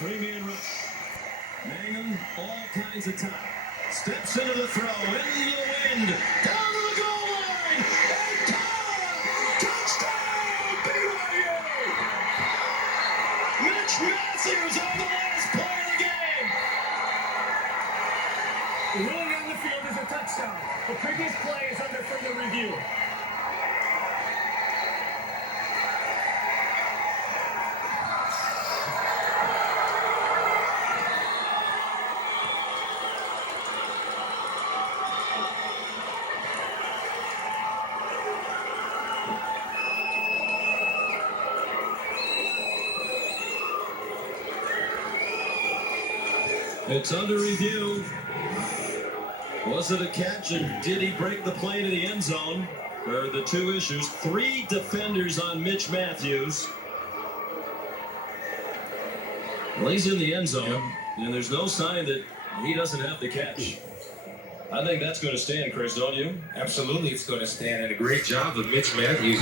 Three-man rush. Mangum, all kinds of time. Steps into the throw, into the wind, down to the goal line, and caught! Touchdown, BYU! Mitch Matthews on the last play of the game. The ruling on the field is a touchdown. The previous play is under further review. It's under review. Was it a catch, and did he break the play to the end zone? Are the two issues. Three defenders on Mitch Matthews. Well, he's in the end zone, and there's no sign that he doesn't have the catch. I think that's going to stand, Chris, don't you? Absolutely, it's going to stand. And a great job of Mitch Matthews.